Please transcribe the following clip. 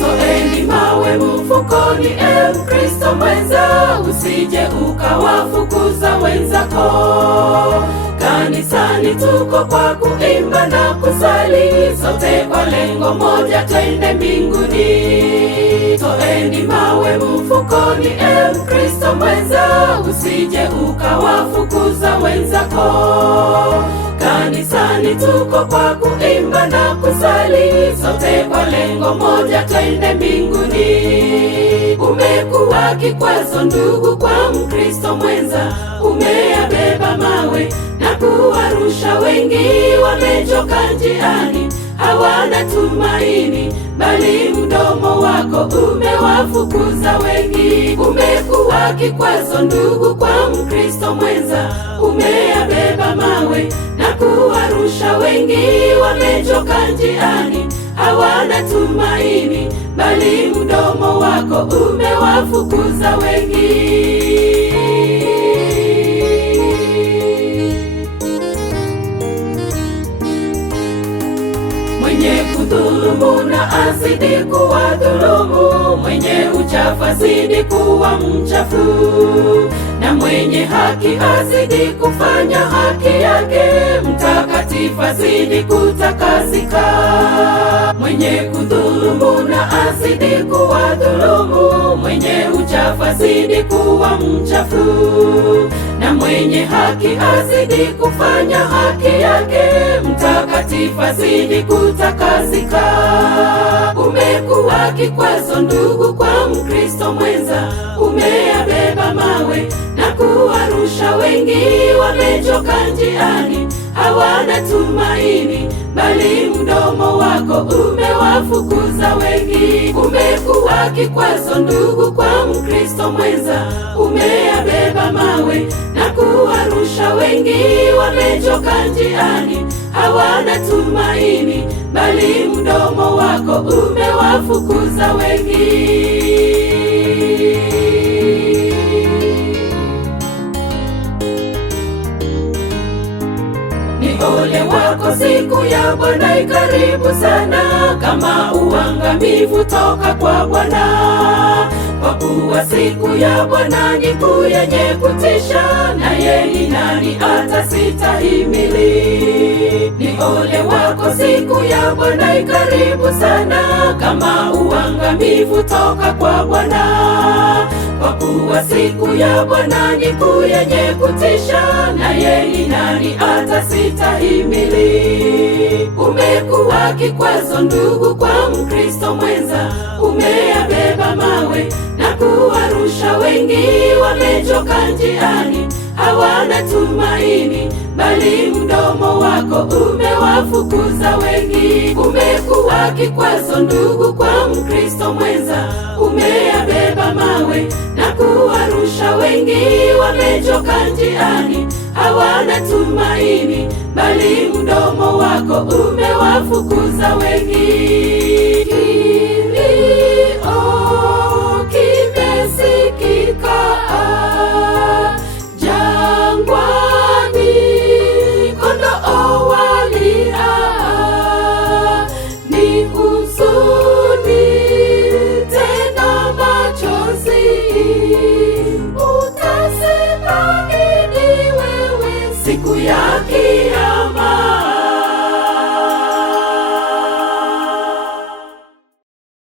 Toeni mawe mfukoni, Mkristo mwenza, usije ukawafukuza wenzako. Kanisani tuko kwa kuimba na kusali, sote kwa lengo moja, twende mbinguni. Toeni mawe mfukoni, Mkristo mwenza, usije ukawafukuza wenzako. Kanisani tuko kwa kuimba na kusali, sote kwa lengo moja, twende mbinguni. Umekuwa kikwazo ndugu kwa Mkristo mwenza, umeyabeba mawe na kuwarusha wengi, wamechoka njiani, hawana tumaini, bali mdomo wako umewafukuza wengi. Umekuwa kikwazo ndugu kwa Mkristo mwenza, umeyabeba mawe na kuwarusha wengi, wamechoka njiani, hawana tumaini, bali mdomo wako umewafukuza wengi. Mwenye kudhulumu na azidi kuwadhulumu, mwenye uchafu azidi kuwa mchafu, na mwenye haki azidi kufanya haki yake, mtakatifu azidi kutakasika. Mwenye kudhulumu na azidi kuwadhulumu, mwenye uchafu azidi kuwa mchafu, na mwenye haki azidi kufanya haki yake, mtakatifu azidi kutakasika. Umekuwa kikwazo ndugu kwa Mkristo mwenza, umeyabeba mawe na kuwarusha wengi, wamechoka njiani, hawana tumaini, bali mdomo wako umewafukuza wengi. Umekuwa kikwazo ndugu kwa Mkristo mwenza, umeyabeba mawe na kuwarusha wengi, wamechoka njiani, hawana tumaini, bali mdomo wako umewafukuza wengi. Ni ole wako, siku ya Bwana ikaribu sana, kama uangamivu toka kwa Bwana. Kwa kuwa siku ya Bwana ni kuu yenye kutisha, naye ni nani atasitahimili? Ni ole wako, siku ya Bwana ikaribu sana, kama uangamivu toka kwa Bwana. Kwa kuwa siku ya Bwana ni kuu yenye kutisha, naye ni nani atasitahimili? Umekuwa kikwazo ndugu kwa Mkristo mwenza, umeyabeba mawe na kuwarusha wengi, wamechoka njiani, hawana tumaini, bali mdomo wako umewafukuza wengi. Umekuwa kikwazo ndugu kwa Mkristo mwenza, umeyabeba mawe na kuwarusha wengi, wamechoka njiani, hawana tumaini, bali mdomo wako umewafukuza wengi. Kimesikika jangwani, kondoo walia, ni huzuni tena machozi. Utasema nini wewe siku ya